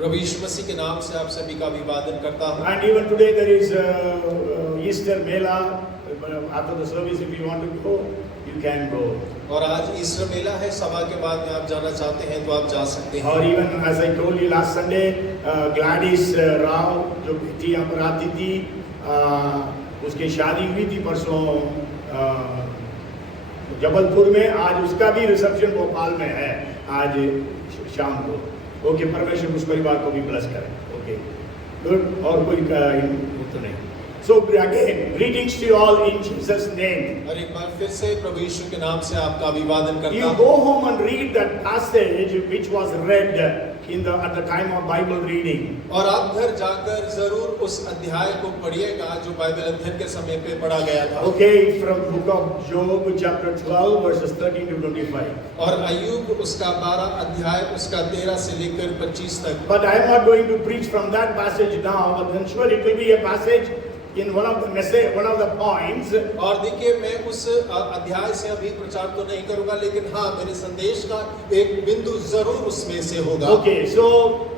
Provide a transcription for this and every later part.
प्रभु यीशु मसीह के नाम से आप सभी का अभिवादन करता हूँ। And even today there is Easter Mela. After the service, if you want to go, you can go. और आज ईस्टर मेला है, सभा के बाद में आप जाना चाहते हैं तो आप जा सकते हैं। Or even as I told you last Sunday, Gladys Rao जो बेटी यहाँ पर आती थी, उसकी शादी हुई थी परसों जबलपुर में। आज उसका भी रिसेप्शन भोपाल में है आज शाम को। ओके, परमेश्वर उस परिवार को भी ब्लेस करे। Okay, good. और कोई तो नहीं। So again, greetings to you all in Jesus' name. और एक बार फिर से प्रभु यीशु के नाम से आपका अभिवादन करता You हूँ। go home and read that passage which was read at the time of Bible reading. और आप घर जाकर जरूर उस अध्याय को पढ़िएगा जो बाइबल अध्ययन के समय पे पढ़ा गया था। Okay, from book of Job chapter 12 verses 13 to 25. और अय्यूब उसका 12 अध्याय उसका 13 से लेकर 25 तक। But I am not going to preach from that passage now, but then sure it will be a passage in one of the points. और देखिए, मैं उस अध्याय से अभी प्रचार तो नहीं करूंगा, लेकिन हाँ, मेरे संदेश का एक बिंदु जरूर उसमें से होगा। Okay, so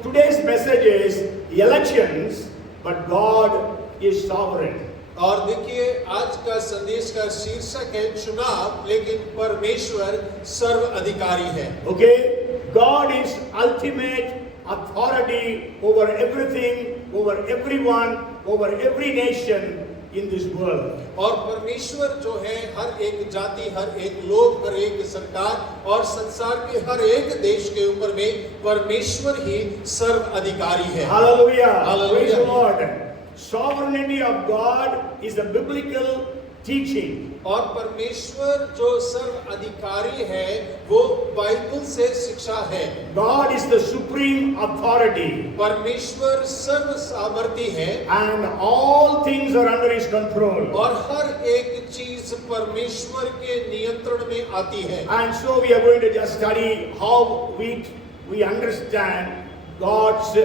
today's message is elections, but God is sovereign. और देखिए, आज का संदेश का शीर्षक है चुनाव, लेकिन परमेश्वर सर्व अधिकारी है। Okay, God is ultimate authority over everything, over everyone, over every nation in this world. और परमेश्वर जो है हर एक जाति, हर एक लोग, हर एक सरकार और संसार के हर एक देश के ऊपर में परमेश्वर ही सर्व अधिकारी है। Hallelujah. Hallelujah. Praise the Lord. Sovereignty of God is the biblical teaching. और परमेश्वर जो सर्व अधिकारी है वो बाइबल से शिक्षा है। God is the supreme authority. परमेश्वर सर्व सामर्थी है And all things are under His control. और हर एक चीज परमेश्वर के नियंत्रण में आती है। And so we are going to just study how we understand God's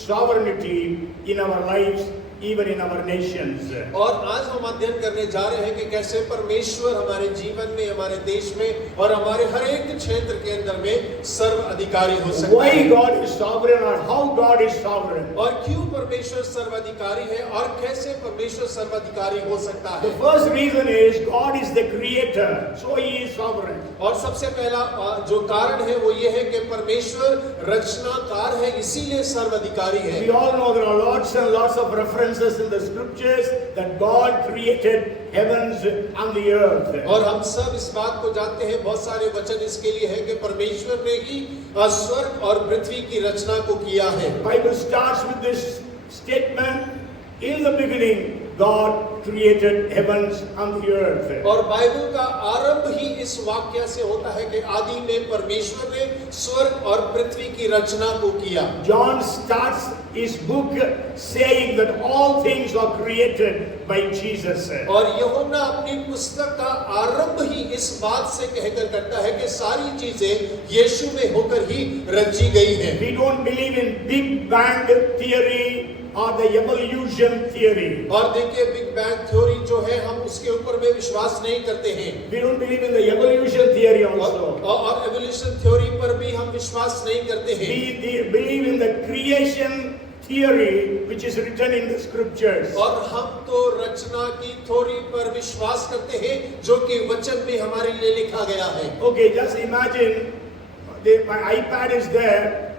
sovereignty in our lives, even in our nations. और आज हम अध्ययन करने जा रहे हैं कि कैसे परमेश्वर हमारे जीवन में, हमारे देश में और हमारे हर एक क्षेत्र के अंदर में सर्व अधिकारी हो सकता Why है। God is sovereign or how God is sovereign. और क्यों परमेश्वर सर्वाधिकारी है और कैसे परमेश्वर सर्वाधिकारी हो सकता The है। first reason is God is the creator, so He is sovereign. और सबसे पहला जो कारण है वो ये है कि परमेश्वर रचनाकार है, इसीलिए सर्वाधिकारी है। We all know there are lots and lots of references in the scriptures that God created heavens and the earth. और हम सब इस बात को जानते हैं, बहुत सारे वचन इसके लिए है कि परमेश्वर ने ही स्वर्ग और पृथ्वी की रचना को किया है। Bible starts with this statement, in the beginning God created heavens and the earth. और बाइबल का आरंभ ही इस वाक्य से होता है कि आदि में परमेश्वर ने स्वर्ग और पृथ्वी की रचना को किया। John starts his book saying that all things are created by Jesus. और यूहन्ना अपनी पुस्तक का आरंभ ही इस बात से कहकर करता है कि सारी चीजें यीशु में होकर ही रची गई हैं। We don't believe in Big Bang theory or the evolution theory. और देखिए, बिग बैंग थ्योरी जो है हम उसके ऊपर में विश्वास नहीं करते हैं। We don't believe in the evolution theory also. और एवोल्यूशन थ्योरी पर भी हम विश्वास नहीं करते हैं। We believe in the creation theory which is written in the scriptures. और हम तो रचना की थ्योरी पर विश्वास करते हैं जो कि वचन में हमारे लिए लिखा गया है। Okay, just imagine my iPad is there.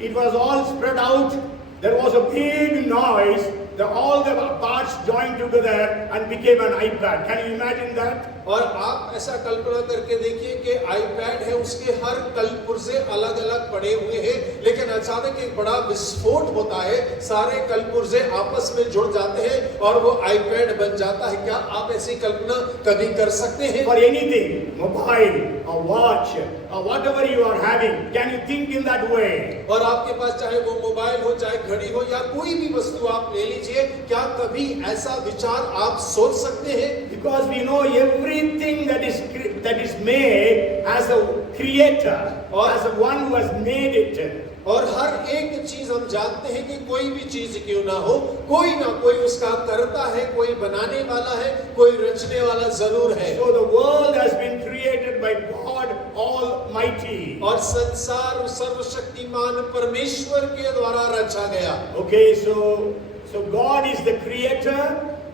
It was all spread out. There was a big noise. All the parts joined together and became an iPad. Can you imagine that? और आप ऐसा कल्पना करके देखिए कि आईपैड है, उसके हर कल पुर्जे अलग अलग पड़े हुए हैं, लेकिन अचानक एक बड़ा विस्फोट होता है, सारे कल पुर्जे आपस में जुड़ जाते हैं और वो आईपैड बन जाता है। क्या आप ऐसी कल्पना कभी कर सकते हैं? For anything, mobile or watch or whatever you are having, can you think in that way? और आपके पास चाहे वो मोबाइल हो, चाहे घड़ी हो या कोई भी वस्तु आप ले लीजिए, क्या कभी ऐसा विचार आप सोच सकते हैं? Because we know everything that is made as a creator or as a one who has made it. और हर एक चीज हम जानते हैं कि कोई भी चीज क्यों ना हो, कोई ना कोई उसका करता है, कोई बनाने वाला है, कोई रचने वाला जरूर है। So the world has been created by God Almighty. और संसार सर्वशक्तिमान परमेश्वर के द्वारा रचा गया। Okay, so God is the creator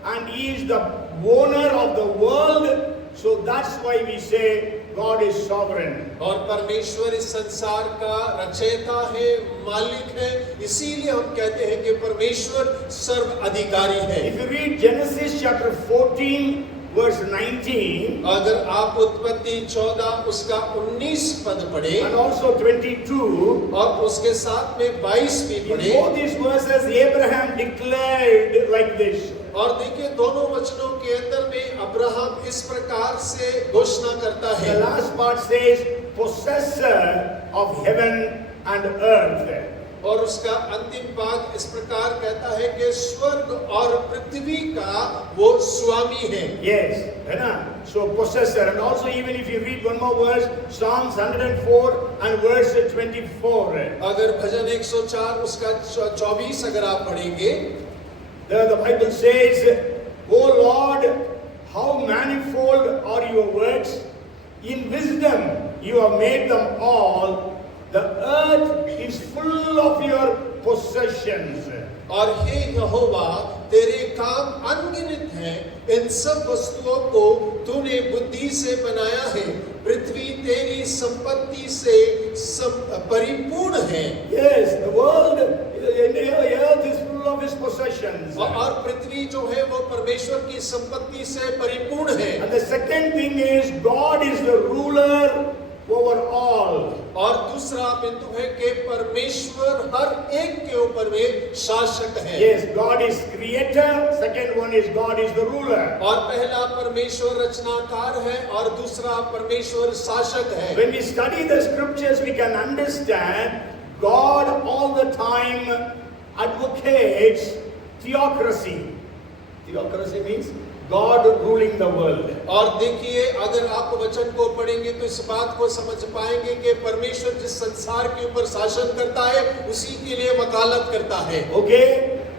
and He is the owner of the world. So that's why we say God is sovereign. और परमेश्वर इस संसार का रचयिता है, मालिक है, इसीलिए हम कहते हैं कि परमेश्वर सर्व अधिकारी है। If you read Genesis chapter 14 verse 19, अगर आप उत्पत्ति 14 उसका 19 पद पढ़े and also 22, और उसके साथ में 22 भी in पढ़े, both these verses Abraham declared like this. और देखिए दोनों वचनों के अंदर में अब्राहम इस प्रकार से घोषणा करता The है। last part says, possessor of heaven and earth. और उसका अंतिम भाग इस प्रकार कहता है कि स्वर्ग और पृथ्वी का वो स्वामी है। Yes, है ना? So possessor, and also even if you read one more verse, Psalms 104 and verse 24. अगर भजन 104 उसका 24 अगर आप पढ़ेंगे, There the Bible says, O Lord, how manifold are your works. In wisdom you have made them all. The earth is full of your possessions. और हे यहोवा तेरे काम अनगिनत हैं, इन सब वस्तुओं को तूने बुद्धि से बनाया है, पृथ्वी तेरी संपत्ति से परिपूर्ण है। Yes, the world, the earth is full of his possessions. और पृथ्वी जो है वो परमेश्वर की संपत्ति से परिपूर्ण है। And the second thing is, God is the ruler over all. और दूसरा बिंदु है कि परमेश्वर हर एक के ऊपर में शासक है। Yes, God is creator. Second one is God is the ruler. और पहला परमेश्वर रचनाकार है और दूसरा परमेश्वर शासक है। When we study the scriptures, we can understand God all the time advocates theocracy. Theocracy means God ruling the world. और देखिए अगर आप वचन को पढ़ेंगे तो इस बात को समझ पाएंगे कि परमेश्वर जिस संसार के ऊपर शासन करता है उसी के लिए वकालत करता है। Okay,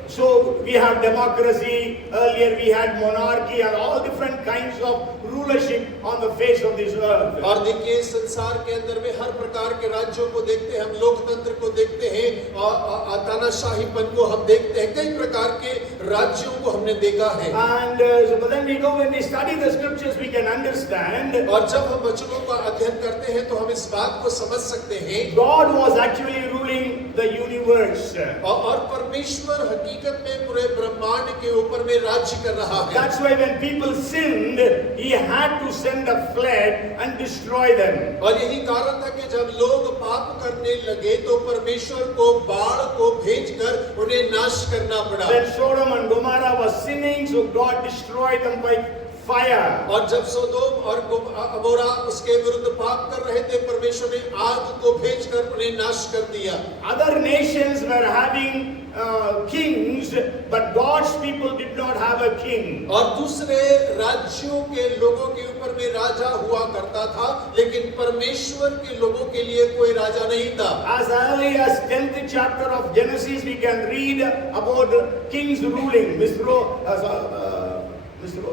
so we have democracy. Earlier we had monarchy and all different kinds of rulership on the face of this earth. और देखिए संसार के अंदर में हर प्रकार के राज्यों को देखते हैं, हम लोकतंत्र को देखते हैं और तानाशाहीपन को हम देखते हैं, कई प्रकार के राज्यों को हमने देखा है। And but then we go when we study the scriptures, we can understand. और जब हम वचनों का अध्ययन करते हैं तो हम इस बात को समझ सकते हैं God was actually ruling the universe. और परमेश्वर हकीकत में पूरे ब्रह्मांड के ऊपर में राज्य कर रहा है। That's why when people sinned, He had to send a flood and destroy them. और यही कारण था कि जब लोग पाप करने लगे तो परमेश्वर को बाढ़ को भेजकर उन्हें नाश करना पड़ा। When Sodom and Gomorrah was sinning, so God destroyed them by fire. और जब सोदोम और अमोरा उसके विरुद्ध पाप कर रहे थे, परमेश्वर ने आग को भेजकर उन्हें नाश कर दिया। Other nations were having kings, but God's people did not have a king. और दूसरे राज्यों के लोगों के ऊपर में राजा हुआ करता था, लेकिन परमेश्वर के लोगों के लिए कोई राजा नहीं था। As early as 10th chapter of Genesis, we can read about kings ruling.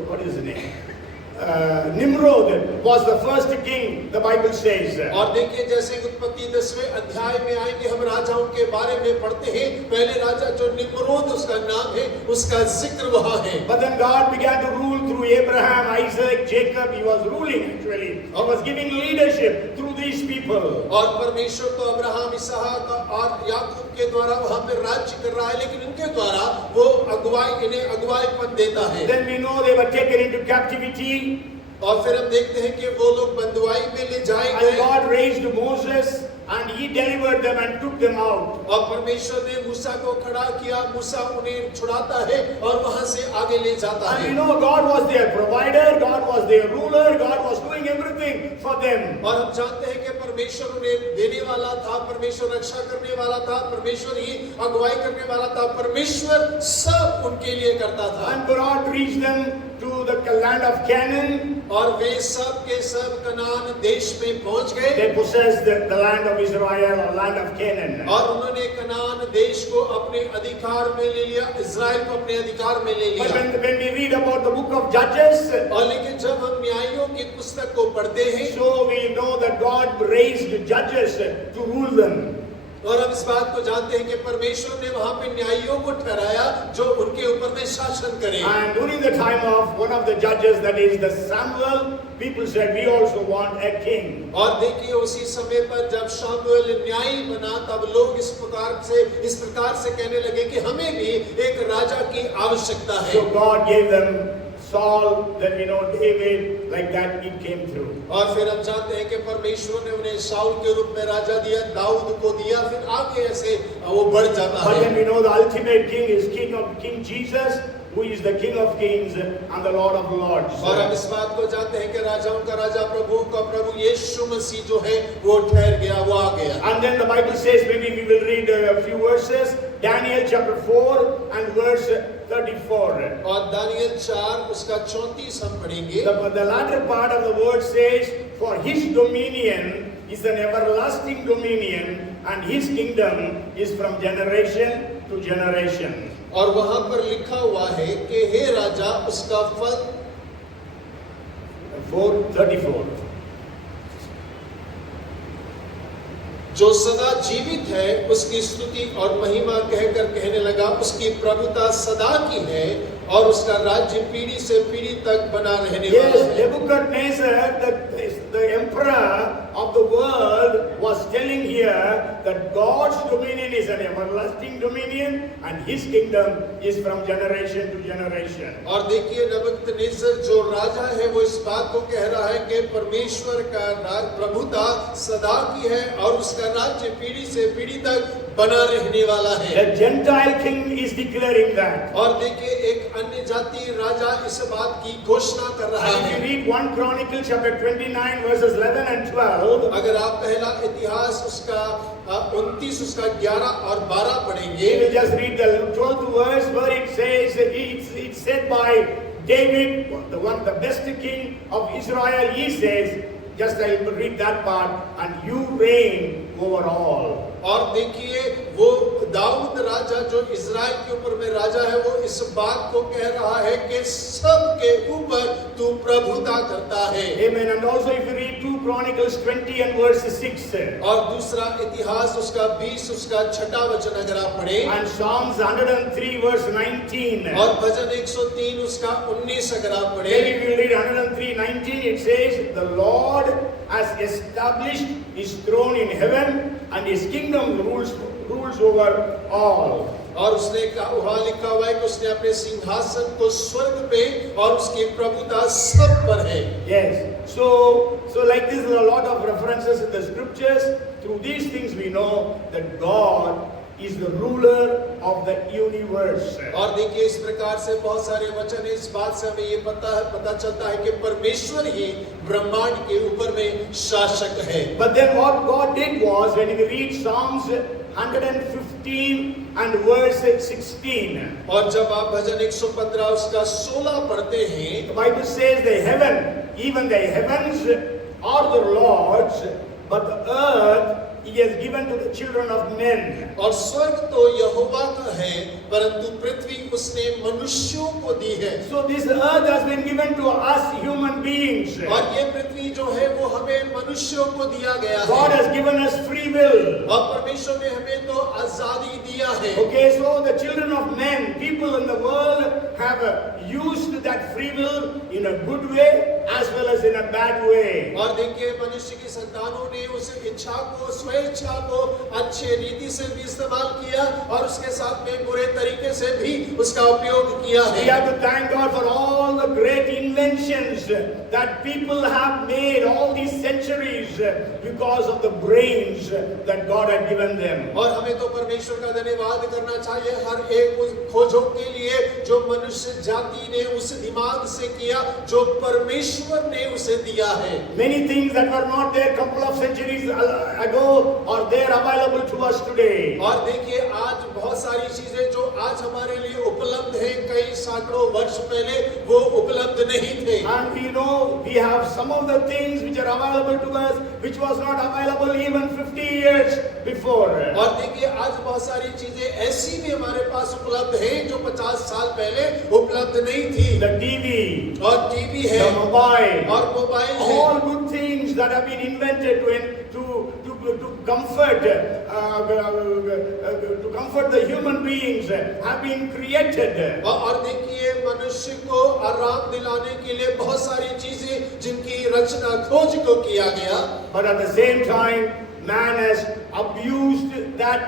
What is his name? Nimrod was the first king, the Bible says. और देखिए जैसे उत्पत्ति 10वें अध्याय में आएंगे हम राजाओं के बारे में पढ़ते हैं, पहले राजा जो निम्रोद उसका नाम है, उसका जिक्र वहाँ है। But then God began to rule through Abraham, Isaac, Jacob. He was ruling actually. He was giving leadership through these people. और परमेश्वर तो अब्राहम, इसहाक और याकूब के द्वारा वहाँ पे राज्य कर रहा है, लेकिन उनके द्वारा वो इन्हें अगुवाईपन देता है। Then we know they were taken into captivity. और फिर हम देखते हैं कि वो लोग बंदुआई में ले जाए And गए God raised Moses and he delivered them and took them out. और परमेश्वर ने मूसा को खड़ा किया, मूसा उन्हें छुड़ाता है और वहां से आगे ले जाता And है। you know God was their provider, God was their ruler, God was doing everything for them. और हम जानते हैं कि परमेश्वर उन्हें देने वाला था, परमेश्वर रक्षा करने वाला था, परमेश्वर ही अगुवाई करने वाला था, परमेश्वर सब उनके लिए करता था। And God reached them to the land of Canaan. और वे सब के सब कनान देश में पहुंच गए They possessed the land of Israel or land of Canaan. और उन्होंने कनान देश को अपने अधिकार में ले लिया, इजराइल को अपने अधिकार में ले But लिया। when we read about the book of Judges, और लेकिन जब हम न्यायियों की पुस्तक को पढ़ते हैं so we know that God raised judges to rule them. और हम इस बात को जानते हैं कि परमेश्वर ने वहां पे न्यायियों को ठहराया जो उनके ऊपर में शासन करें। And during the time of one of the judges, that is the Samuel, people said, we also want a king. और देखिए उसी समय पर जब शामुएल न्यायी बना तब लोग इस प्रकार से कहने लगे कि हमें भी एक राजा की आवश्यकता है। So God gave them Saul, then we know David, like that it came through. और फिर हम जानते हैं कि परमेश्वर ने उन्हें शाऊल के रूप में राजा दिया, दाऊद को दिया, फिर आगे ऐसे वो बढ़ जाता But है। then we know the ultimate king is King Jesus, who is the King of Kings and the Lord of Lords. और हम इस बात को जानते हैं कि राजाओं का राजा प्रभुओं का प्रभु यीशु मसीह जो है वो ठहर गया, वो आ गया। And then the Bible says, maybe we will read a few verses, Daniel chapter 4 and verse 34. और दानियल 4 उसका 34 हम पढ़ेंगे। The latter part of the word says, for his dominion is an everlasting dominion and his kingdom is from generation to generation. और वहां पर लिखा हुआ है कि हे राजा उसका फल 4:34. जो सदा जीवित है उसकी स्तुति और महिमा कहकर कहने लगा, उसकी प्रभुता सदा की है और उसका राज्य पीढ़ी से पीढ़ी तक बना रहने वाला Yes, है। Nebuchadnezzar, the emperor of the world, was telling here that God's dominion is an everlasting dominion and his kingdom is from generation to generation. और देखिए नबूकदनेस्सर जो राजा है वो इस बात को कह रहा है कि परमेश्वर का प्रभुता सदा की है और उसका राज्य पीढ़ी से पीढ़ी तक बना रहने वाला है। The Gentile king is declaring that. और देखिए एक अन्य जाति राजा इस बात की घोषणा कर रहा And if है। you read 1 Chronicle chapter 29 verses 11 and 12, अगर आप पहला इतिहास उसका 29 उसका 11 और 12 पढ़ेंगे, we will just read the 12th verse where it says, it's said by David, the best king of Israel, he says, just I will read that part, and you reign over all. और देखिए वो दाऊद राजा जो Israel के ऊपर में राजा है वो इस बात को कह रहा है कि सब के ऊपर तू प्रभुता करता है। Amen. And also if you read 2 Chronicles 20 and verse 6, और दूसरा इतिहास उसका 20 उसका 6वां वचन अगर आप पढ़ें, and Psalms 103 verse 19, और भजन 103 उसका 19 अगर आप then पढ़ें, if you read 103:19, it says, the Lord has established his throne in heaven and his kingdom rules over all. और उसने वहाँ लिखा हुआ है कि उसने अपने सिंहासन को स्वर्ग पे और उसकी प्रभुता सब पर है। Yes. So like this, there are a lot of references in the scriptures. Through these things we know that God is the ruler of the universe. और देखिए इस प्रकार से बहुत सारे वचन है, इस बात से हमें ये पता चलता है कि परमेश्वर ही ब्रह्मांड के ऊपर में शासक है। But then what God did was, when we read Psalms 115 and verse 16, और जब आप भजन 115 उसका 16 पढ़ते हैं, the Bible says the heaven, even the heavens are the Lord's, but the earth He has given to the children of men. और स्वर्ग तो यहोवा का है परंतु पृथ्वी उसने मनुष्यों को दी है। So this earth has been given to us human beings. और ये पृथ्वी जो है वो हमें मनुष्यों को दिया गया God है। has given us free will. और परमेश्वर ने हमें तो आजादी दिया है। Okay, so the children of men, people in the world, have used that free will in a good way as well as in a bad way. और देखिए मनुष्य की संतानों ने उस इच्छा को स्वेच्छा को अच्छे रीति से भी इस्तेमाल किया और उसके साथ में बुरे तरीके से भी उसका उपयोग किया We है। have to thank God for all the great inventions that people have made all these centuries because of the brains that God had given them. और हमें तो परमेश्वर का धन्यवाद करना चाहिए हर एक उस खोजों के लिए जो मनुष्य जाति ने उस दिमाग से किया जो परमेश्वर ने उसे दिया है। Many things that were not there couple of centuries ago are there available to us today. और देखिए आज बहुत सारी चीजें जो आज हमारे लिए उपलब्ध हैं, कई सैकड़ों वर्ष पहले वो उपलब्ध नहीं थे। And we know we have some of the things which are available to us which was not available even 50 years before. और देखिए आज बहुत सारी चीजें ऐसी भी हमारे पास उपलब्ध हैं जो 50 साल पहले उपलब्ध नहीं थी। The TV, और टीवी है, the mobile, और मोबाइल है, all good things that have been invented to comfort the human beings have been created. और देखिए मनुष्य को आराम दिलाने के लिए बहुत सारी चीजें जिनकी रचना खोज को किया गया। But at the same time, man has abused that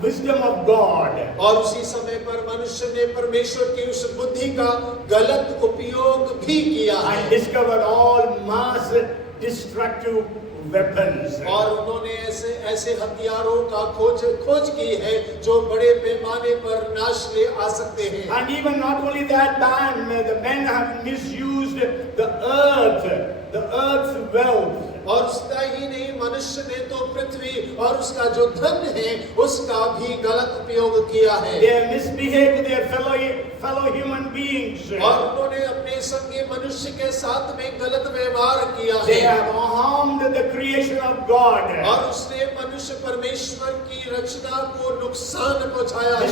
wisdom of God. और उसी समय पर मनुष्य ने परमेश्वर की उस बुद्धि का गलत उपयोग भी किया है। And discovered all mass destructive weapons. और उन्होंने ऐसे हथियारों का खोज की है जो बड़े पैमाने पर नाश ले आ सकते हैं। And even not only that, the men have misused the earth's wealth. और उसका ही नहीं, मनुष्य ने तो पृथ्वी और उसका जो धन है उसका भी गलत उपयोग किया है। They have misbehaved with their fellow human beings. और उन्होंने अपने संगी मनुष्य के साथ में गलत व्यवहार किया They है। have harmed the creation of God. और उसने मनुष्य परमेश्वर की रचना को नुकसान पहुंचाया है।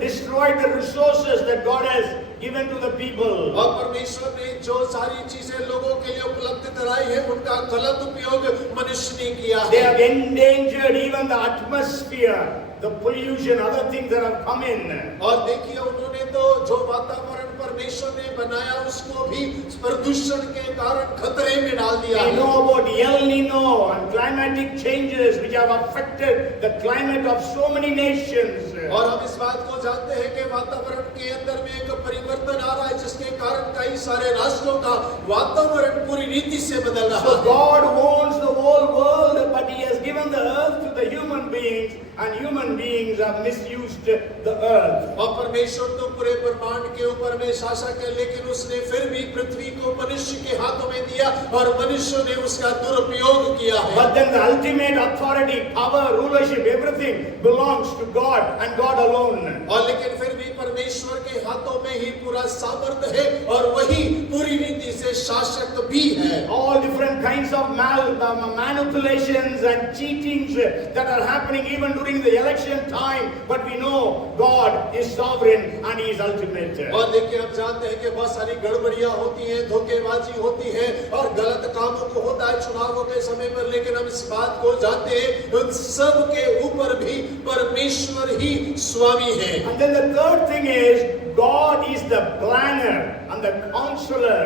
Destroyed the resources that God has given to the people. और परमेश्वर ने जो सारी चीजें लोगों के लिए उपलब्ध कराई है उनका गलत उपयोग मनुष्य ने किया They है। have endangered even the atmosphere, the pollution, other things that have come in. और देखिए उन्होंने तो जो वातावरण परमेश्वर ने बनाया उसको भी प्रदूषण के कारण खतरे में डाल दिया We है। know about El Nino and climatic changes which have affected the climate of so many nations. और हम इस बात को जानते हैं कि वातावरण के अंदर में एक परिवर्तन आ रहा है जिसके कारण कई सारे राष्ट्रों का वातावरण पूरी रीति से बदल रहा So है। God owns the whole world, but He has given the earth to the human beings, and human beings have misused the earth. और परमेश्वर तो पूरे ब्रह्मांड के ऊपर में शासक है, लेकिन उसने फिर भी पृथ्वी को मनुष्य के हाथों में दिया और मनुष्य ने उसका दुरुपयोग किया है। But then the ultimate authority, power, rulership, everything belongs to God and God alone. और लेकिन फिर भी परमेश्वर के हाथों में ही पूरा सामर्थ्य है और वही पूरी रीति से शासक भी है। All different kinds of manipulations and cheatings that are happening even during the election time, but we know God is sovereign and He is ultimate. और देखिए हम जानते हैं कि बहुत सारी गड़बड़ियां होती हैं, धोखेबाजी होती है और गलत कामों को होता है चुनावों के समय पर, लेकिन हम इस बात को जानते हैं उन सब के ऊपर भी परमेश्वर ही स्वामी है। And then the third thing is God is the planner and the counselor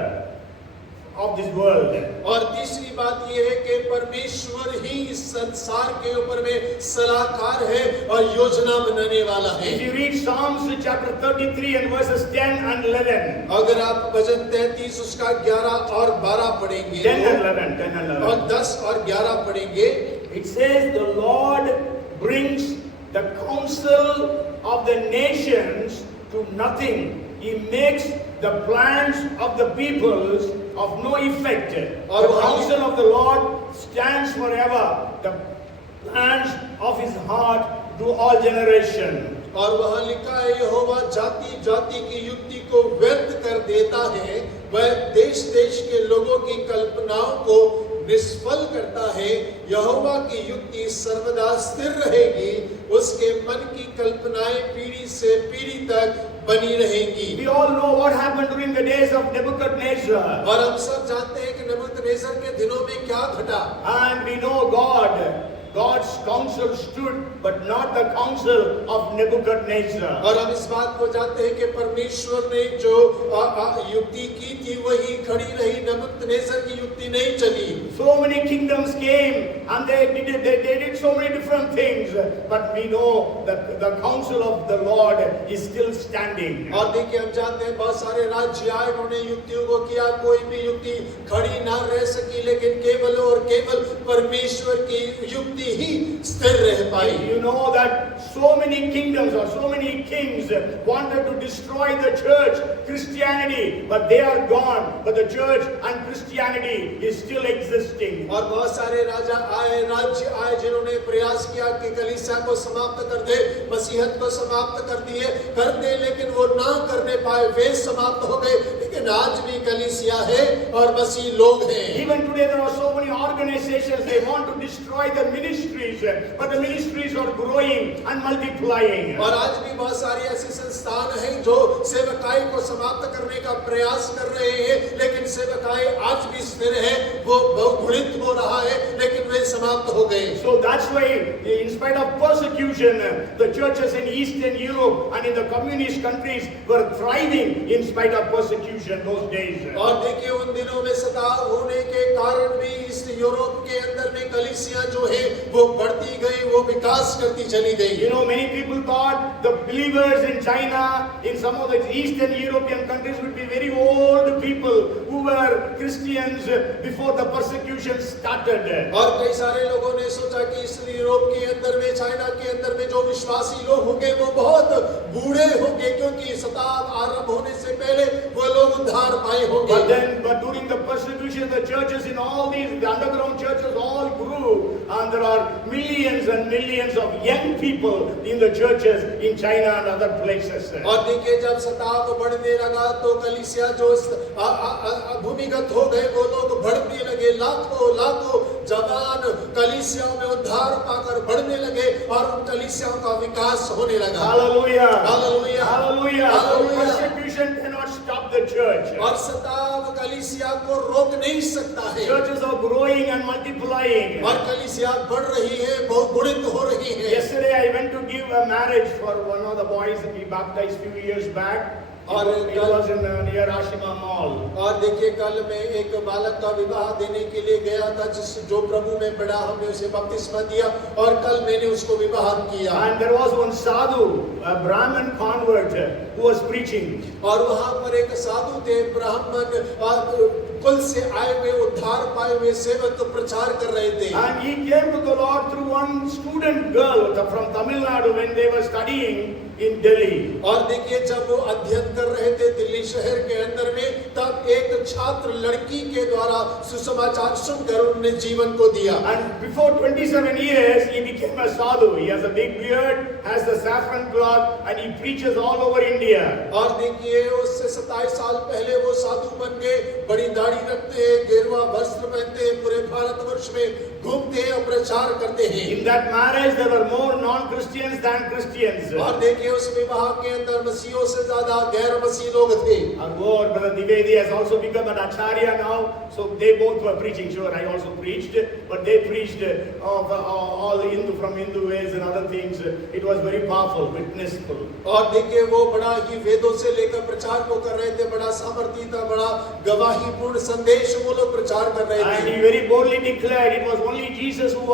of this world. और तीसरी बात यह है कि परमेश्वर ही इस संसार के ऊपर में सलाहकार है और योजना बनाने वाला है। If you read Psalms chapter 33 and verses 10 and 11. अगर आप भजन 33 उसका 11 और 12 पढ़ेंगे 10 and 11. और 10 और 11 पढ़ेंगे, It says the Lord brings the counsel of the nations to nothing. He makes the plans of the peoples of no effect. The counsel of the Lord stands forever. The plans of His heart to all generations. और वहाँ लिखा है यहोवा जाति जाति की युक्ति को व्यर्थ कर देता है, वह देश देश के लोगों की कल्पनाओं को निष्फल करता है। यहोवा की युक्ति सर्वदा स्थिर रहेगी, उसके मन की कल्पनाएं पीढ़ी से पीढ़ी तक बनी रहेंगी। We all know what happened during the days of Nebuchadnezzar. और हम सब जानते हैं कि नबूकदनेस्सर के दिनों में क्या घटा। And we know God's counsel stood, but not the counsel of Nebuchadnezzar. और हम इस बात को जानते हैं कि परमेश्वर ने जो युक्ति की थी वही खड़ी रही, नबूकदनेस्सर की युक्ति नहीं चली। So many kingdoms came and they did so many different things, but we know that the counsel of the Lord is still standing. और देखिए हम जानते हैं बहुत सारे राज्य आए, उन्होंने युक्तियों को किया, कोई भी युक्ति खड़ी ना रह सकी, लेकिन केवल और केवल परमेश्वर की युक्ति ही स्थिर रह पाई। You know that so many kingdoms or so many kings wanted to destroy the church, Christianity, but they are gone. But the church and Christianity is still existing. और बहुत सारे राजा आए, राज्य आए, जिन्होंने प्रयास किया कि कलीसिया को समाप्त कर दे, मसीहत को समाप्त कर दे, लेकिन वो ना करने पाए, वे समाप्त हो गए। लेकिन आज भी कलीसिया है और मसीह लोग हैं। Even today there are so many organizations, they want to destroy the ministries, but the ministries are growing and multiplying. और आज भी बहुत सारी ऐसी संस्थान हैं जो सेवकाई को समाप्त करने का प्रयास कर रहे हैं, लेकिन सेवकाई आज भी स्थिर है, वो बहुगुणित हो रहा है, लेकिन वे समाप्त हो गए। So that's why, in spite of persecution, the churches in Eastern Europe and in the communist countries were thriving in spite of persecution those days. और देखिए उन दिनों में सताव होने के कारण भी इस यूरोप के अंदर में कलीसिया जो है वो बढ़ती गई, वो विकास करती चली गई। You know, many people thought the believers in China, in some of the Eastern European countries would be very old people who were Christians before the persecution started. और कई सारे लोगों ने सोचा कि इस यूरोप के अंदर में, चाइना के अंदर में जो विश्वासी लोग होंगे वो बहुत बूढ़े होंगे, क्योंकि सताव आरंभ होने से पहले वो लोग उद्धार पाए होंगे। But during the persecution, the churches in all these, the underground churches all grew, and there are millions and millions of young people in the churches in China and other places. और देखिए जब सताव बढ़ने लगा तो कलीसिया जो भूमिगत हो गए, वो लोग बढ़ने लगे, लाखों लाखों जवान कलीसियाओं में उद्धार पाकर बढ़ने लगे और उन कलीसियाओं का विकास होने लगा। Hallelujah! Hallelujah! Hallelujah! Hallelujah! Persecution cannot stop the church. और सताव कलीसिया को रोक नहीं सकता है। Churches are growing and multiplying. और कलीसिया बढ़ रही है, बहुगुणित हो रही है। Yesterday I went to give a marriage for one of the boys that we baptized few years back. It was in near Ashima Mall. और देखिए कल मैं एक बालक का विवाह देने के लिए गया था, जो प्रभु में बड़ा, हमने उसे बपतिस्मा दिया और कल मैंने उसको विवाह किया। And there was one sadhu, a Brahmin convert, who was preaching. और वहाँ पर एक साधु थे, ब्राह्मण कुल से आए हुए, उद्धार पाए हुए सेवक प्रचार कर रहे थे। And he came to the Lord through one student girl from Tamil Nadu when they were studying in Delhi. और देखिए जब वो अध्ययन कर रहे थे दिल्ली शहर के अंदर में, तब एक छात्र लड़की के द्वारा सुसमाचार सुनकर उन्होंने जीवन को दिया। And before 27 years he became a sadhu. He has a big beard, has the saffron cloth, and he preaches all over India. और देखिए उससे 27 साल पहले वो साधु बन गए, बड़ी दाढ़ी रखते हैं, गेरुआ वस्त्र पहनते हैं, पूरे भारतवर्ष में घूमते हैं और प्रचार करते हैं। In that marriage there were more non-Christians than Christians. और देखिए उस विवाह के अंदर मसीहों से ज्यादा गैर मसीह लोग थे। And Brother Divedi has also become an acharya now, so they both were preaching. Sure, I also preached, but they preached of all the Hindu from Hindu ways and other things. It was very powerful, witnessful. और देखिए वो बड़ा ही वेदों से लेकर प्रचार को कर रहे थे, बड़ा सामर्थ्य था, बड़ा गवाही पूर्ण संदेश वो लोग प्रचार कर रहे थे। And he very boldly declared it was only Jesus who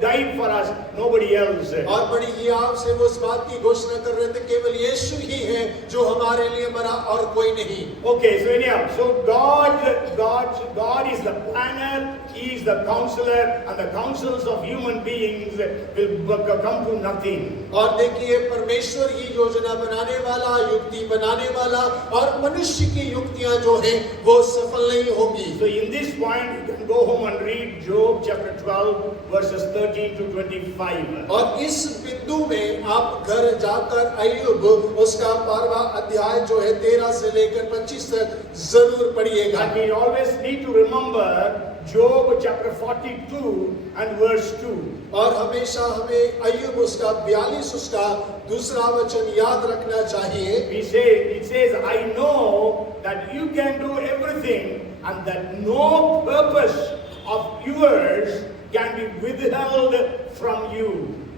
died for us, nobody else. और बड़ी ही आपसे वो इस बात की घोषणा कर रहे थे, केवल यीशु ही है जो हमारे लिए मरा और कोई नहीं। Okay, so anyhow, so God is the planner, He is the counselor, and the counsels of human beings will come to nothing. और देखिए परमेश्वर ही योजना बनाने वाला, युक्ति बनाने वाला, और मनुष्य की युक्तियां जो हैं वो सफल नहीं होगी। So in this point you can go home and read Job chapter 12 verses 13 to 25. और इस बिंदु में आप घर जाकर अय्यूब उसका 12वां अध्याय जो है 13 से लेकर 25 तक जरूर पढ़िएगा। And we always need to remember Job chapter 42 and verse 2. और हमेशा हमें अय्यूब उसका 42 उसका दूसरा वचन याद रखना चाहिए। It says, I know that you can do everything and that no purpose of yours can be withheld from you.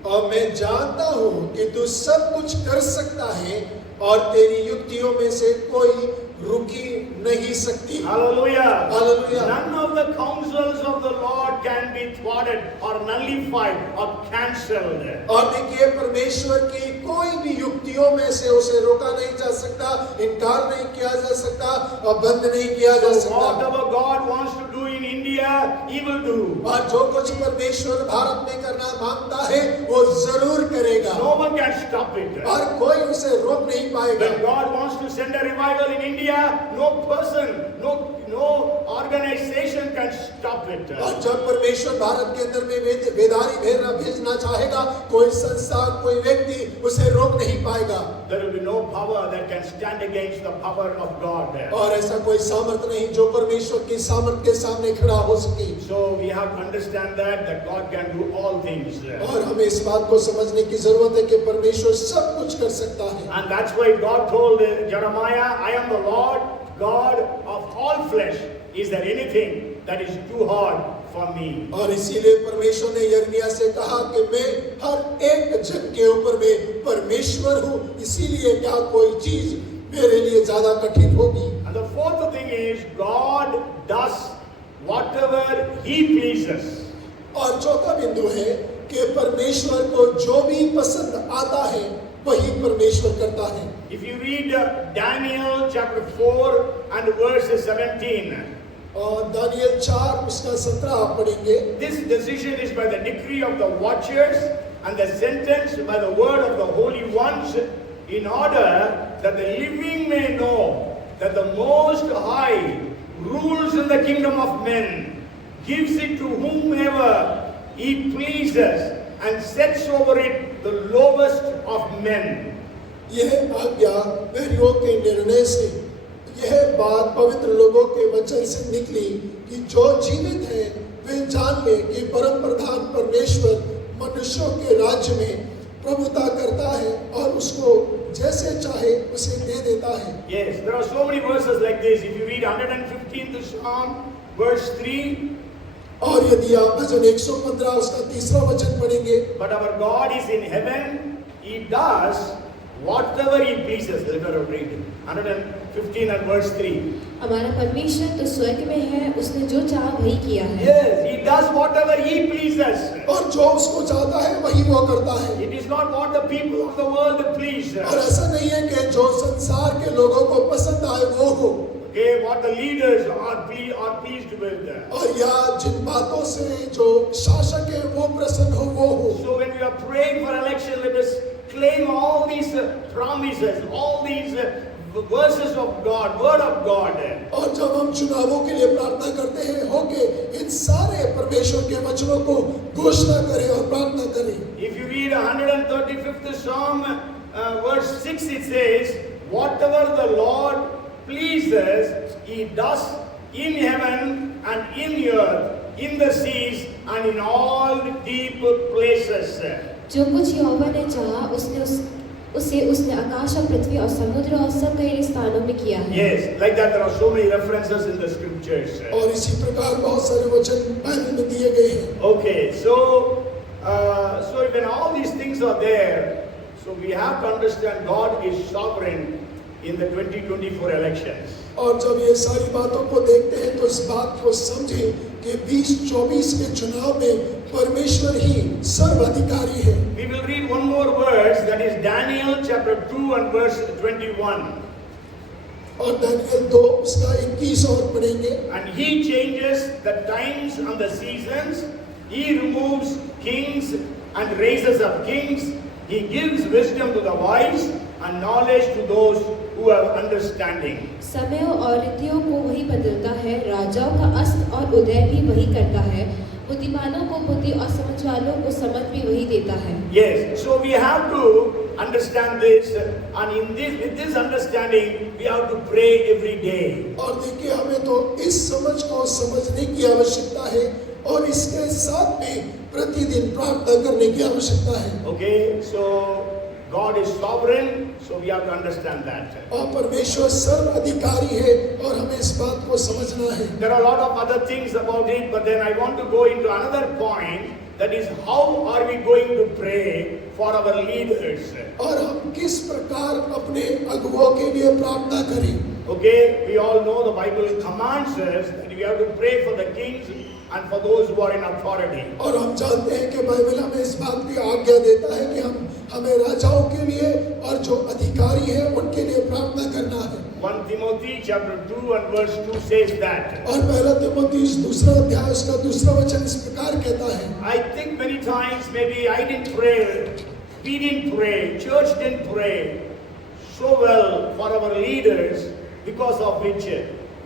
और मैं जानता हूँ कि तू सब कुछ कर सकता है और तेरी युक्तियों में से कोई रुकी नहीं सकती। Hallelujah. Hallelujah. None of the counsels of the Lord can be thwarted or nullified or cancelled. और देखिए परमेश्वर की कोई भी युक्तियों में से उसे रोका नहीं जा सकता, इनकार नहीं किया जा सकता और बंद नहीं किया जा So सकता। whatever God wants to do in India, India, he will do. और जो कुछ परमेश्वर भारत में करना मांगता है वो जरूर करेगा No one can stop it. और कोई उसे रोक नहीं पाएगा। When God wants to send a revival in India, no person, no organization can stop it. और जब परमेश्वर भारत के अंदर में बेदारी भेजना चाहेगा, कोई संस्था, कोई व्यक्ति उसे रोक नहीं पाएगा। There will be no power that can stand against the power of God. और ऐसा कोई सामर्थ नहीं जो परमेश्वर की सामर्थ के सामने खड़ा हो सके। So we have to understand that God can do all things. और हमें इस बात को समझने की जरूरत है कि परमेश्वर सब कुछ कर सकता है। And that's why God told Jeremiah, I am the Lord God of all flesh. Is there anything that is too hard for me? और इसीलिए परमेश्वर ने यिर्मयाह से कहा कि मैं हर एक जन के ऊपर में परमेश्वर हूँ, इसीलिए क्या कोई चीज मेरे लिए ज्यादा कठिन होगी। And the fourth thing is God does whatever He pleases. और चौथा बिंदु है कि परमेश्वर को जो भी पसंद आता है वही परमेश्वर करता है। If you read Daniel chapter 4 and verse 17, और दानियल 4 उसका 17 आप पढ़ेंगे। this decision is by the decree of the watchers and the sentence by the word of the holy ones, in order that the living may know that the Most High rules in the kingdom of men, gives it to whomever He pleases, and sets over it the lowest of men. यह आज्ञा वेरियों के निर्णय से, यह बात पवित्र लोगों के वचन से निकली कि जो जीवित हैं वे जान ले कि परम प्रधान परमेश्वर मनुष्यों के राज्य में प्रभुता करता है और उसको जैसे चाहे उसे दे देता है। Yes, there are so many verses like this. If you read 115th Psalm, verse 3, और यदि आप भजन 115 उसका 3रा वचन पढ़ेंगे, but our God is in heaven, He does whatever He pleases. Let us read 115 and verse 3. हमारा परमेश्वर तो स्वर्ग में है, उसने जो चाहा वही किया है। Yes, He does whatever He pleases. और जो उसको चाहता है वही वो करता है। It is not what the people of the world please. और ऐसा नहीं है कि जो संसार के लोगों को पसंद आए वो हो। Okay, what the leaders are pleased with. और या जिन बातों से जो शासक है वो प्रसन्न हो वो हो। So when we are praying for election, let us claim all these promises, all these verses of God, word of God. और जब हम चुनावों के लिए प्रार्थना करते हैं हो के इन सारे परमेश्वर के वचनों को घोषणा करें और प्रार्थना करें। If you read 135th Psalm, verse 6, it says, whatever the Lord pleases, He does in heaven and in earth, in the seas and in all deep places. जो कुछ यहोवा ने चाहा उसने आकाश और पृथ्वी और समुद्र और सब गहरे स्थानों में किया है। Yes, like that there are so many references in the scriptures. और इसी प्रकार बहुत सारे वचन बाइबल में दिए गए हैं। Okay, so when all these things are there, so we have to understand God is sovereign in the 2024 elections. और जब ये सारी बातों को देखते हैं तो इस बात को समझें कि 2024 के चुनाव में परमेश्वर ही सर्वाधिकारी है। We will read one more verse, that is Daniel chapter 2 and verse 21. और दानियल 2 उसका 21 और पढ़ेंगे। And He changes the times and the seasons. He removes kings and raises up kings. He gives wisdom to the wise and knowledge to those who have understanding. समयों और ऋतुओं को वही बदलता है, राजाओं का अस्त और उदय भी वही करता है, बुद्धिमानों को बुद्धि और समझ वालों को समझ भी वही देता है। Yes, so we have to understand this, and with this understanding we have to pray every day. और देखिए हमें तो इस समझ को समझने की आवश्यकता है और इसके साथ में प्रतिदिन प्रार्थना करने की आवश्यकता है। Okay, so God is sovereign, so we have to understand that. और परमेश्वर सर्वाधिकारी है और हमें इस बात को समझना है। There are a lot of other things about it, but then I want to go into another point, that is how are we going to pray for our leaders. और हम किस प्रकार अपने अगुवों के लिए प्रार्थना करें। Okay, we all know the Bible commands us that we have to pray for the kings and for those who are in authority. और हम जानते हैं कि बाइबल हमें इस बात की आज्ञा देता है कि हमें राजाओं के लिए और जो अधिकारी हैं उनके लिए प्रार्थना करना है। 1 Timothy chapter 2 and verse 2 says that. और पहला तीमुथियुस दूसरा अध्याय उसका दूसरा वचन इस प्रकार कहता है। I think many times maybe I didn't pray, we didn't pray, church didn't pray so well for our leaders, because of which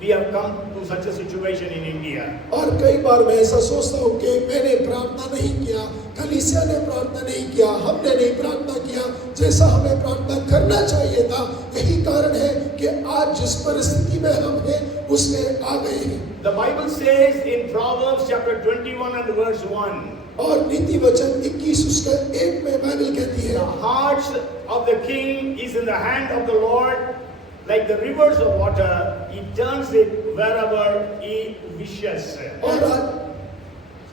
we have come to such a situation in India. और कई बार मैं ऐसा सोचता हूँ कि मैंने प्रार्थना नहीं किया, कलीसिया ने प्रार्थना नहीं किया, हमने नहीं प्रार्थना किया जैसा हमें प्रार्थना करना चाहिए था। यही कारण है कि आज जिस परिस्थिति में हम हैं उसमें आ गए हैं। The Bible says in Proverbs chapter 21 and verse 1. और नीति वचन 21 उसका 1 में बाइबल कहती है, The heart of the king is in the hand of the Lord, like the rivers of water, he turns it wherever he wishes. और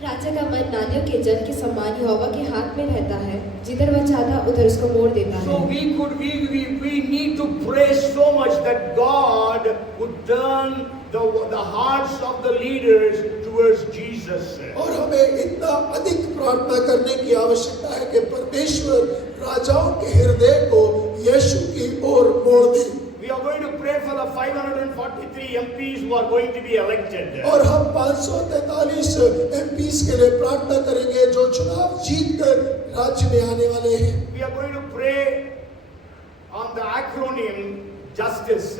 राजा का मन नालियों के जल के समान यहोवा के हाथ में रहता है, जिधर वह चाहता उधर उसको मोड़ देता So है। we need to pray so much that God would turn the hearts of the leaders towards Jesus. और हमें इतना अधिक प्रार्थना करने की आवश्यकता है कि परमेश्वर राजाओं के हृदय को यीशु की ओर मोड़ दे। We are going to pray for the 543 MPs who are going to be elected. और हम 543 MPs के लिए प्रार्थना करेंगे जो चुनाव जीतकर राज्य में आने वाले हैं। We are going to pray on the acronym justice.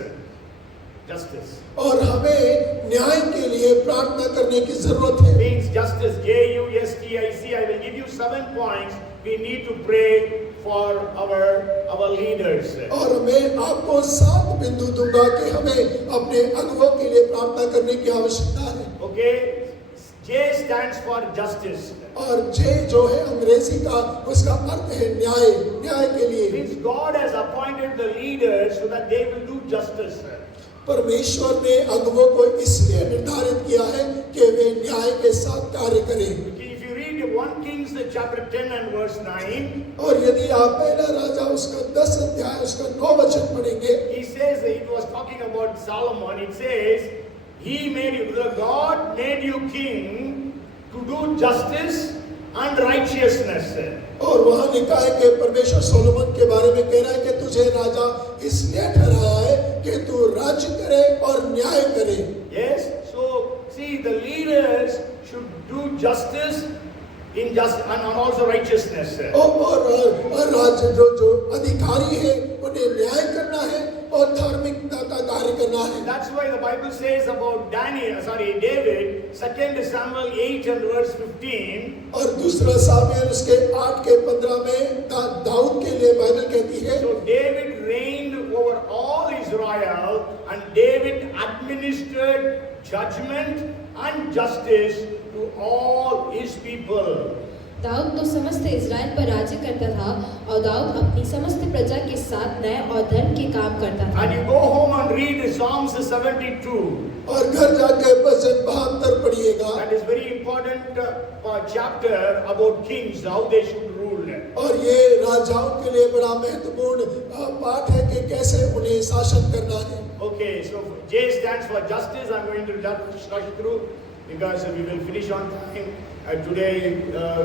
Justice और हमें न्याय के लिए प्रार्थना करने की जरूरत है। means justice. JUSTIC. I will give you 7 points. We need to pray for our leaders. और मैं आपको 7 बिंदु दूंगा कि हमें अपने अगुवों के लिए प्रार्थना करने की आवश्यकता है। Okay. J stands for justice. और जे जो है अंग्रेजी का उसका अर्थ है न्याय, न्याय के लिए। Means God has appointed the leaders so that they will do justice. परमेश्वर ने अगुवों को इसलिए निर्धारित किया है कि वे न्याय के साथ कार्य करें। If you read 1 Kings chapter 10 and verse 9, और यदि आप पहला राजा उसका 10 अध्याय उसका 9 वचन पढ़ेंगे, he says, it was talking about Solomon. It says, God made you king to do justice and righteousness. और वहां लिखा है कि परमेश्वर सोलोमन के बारे में कह रहा है कि तुझे राजा इसलिए ठहराया है कि तू राज्य करे और न्याय करे। Yes, so see, the leaders should do justice and also righteousness. और राज्य जो अधिकारी है उन्हें न्याय करना है और धार्मिकता का कार्य करना है। That's why the Bible says about David, 2 Samuel 8 and verse 15. और दूसरा सामुएल उसके 8 के 15 में दाऊद के लिए बाइबल कहती है। So David reigned over all Israel, and David administered judgment and justice to all his people. Dawood तो समस्त इज़राइल पर राज्य करता था और दाऊद अपनी समस्त प्रजा के साथ न्याय और धर्म के काम करता था। And you go home and read Psalms 72. और घर जाकर भजन 72 पढ़िएगा। That is very important chapter about kings, how they should rule. और ये राजाओं के लिए बड़ा महत्वपूर्ण पाठ है कि कैसे उन्हें शासन करना है। Okay, so J stands for justice. I'm going to rush through because we will finish on time. Today,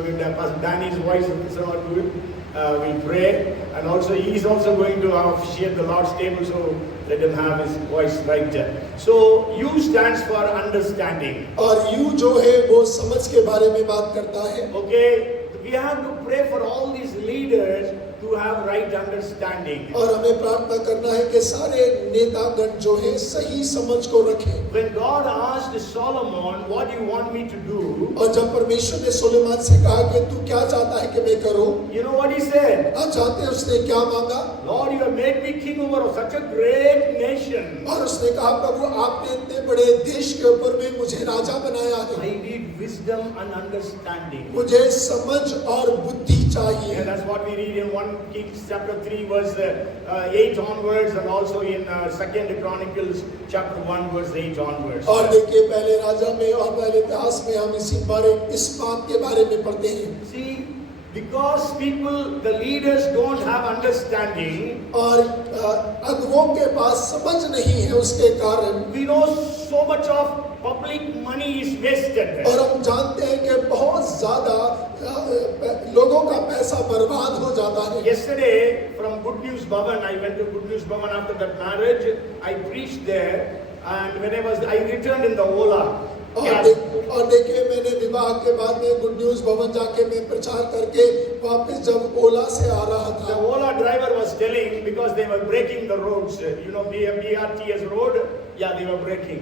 with Pastor Danny's voice is not good. We'll pray, and also he is also going to officiate the Lord's table, so let him have his voice right. So U stands for understanding. और U जो है वो समझ के बारे में बात करता है। Okay, we have to pray for all these leaders to have right understanding. और हमें प्रार्थना करना है कि सारे नेतागण जो है सही समझ को रखें। When God asked Solomon, "What do you want me to do?" और जब परमेश्वर ने सुलेमान से कहा कि तू क्या चाहता है कि मैं करूं, you know what he said? आप जानते हैं उसने क्या मांगा? Lord, you have made me king over such a great nation. और उसने कहा प्रभु आपने इतने बड़े देश के ऊपर में मुझे राजा बनाया है। I need wisdom and understanding. मुझे समझ और बुद्धि चाहिए। And that's what we read in 1 Kings chapter 3 verse 8 onwards, and also in 2 Chronicles chapter 1 verse 8 onwards. और देखिए पहले राजा में और पहले इतिहास में हम इस बात के बारे में पढ़ते हैं। See, because people, the leaders don't have understanding, और अगुवों के पास समझ नहीं है उसके कारण we know so much of public money is wasted. और हम जानते हैं कि बहुत ज्यादा लोगों का पैसा बर्बाद हो जाता है। Yesterday, from Good News Bhavan, I went to Good News Bhavan after that marriage. I preached there, and when I returned in the Ola. और देखिए, मैंने विवाह के बाद में गुड न्यूज भवन जाके मैं प्रचार करके वापस जब ओला से आ रहा The था, Ola driver was telling, because they were breaking the roads, you know, BRTS road, yeah, they were breaking.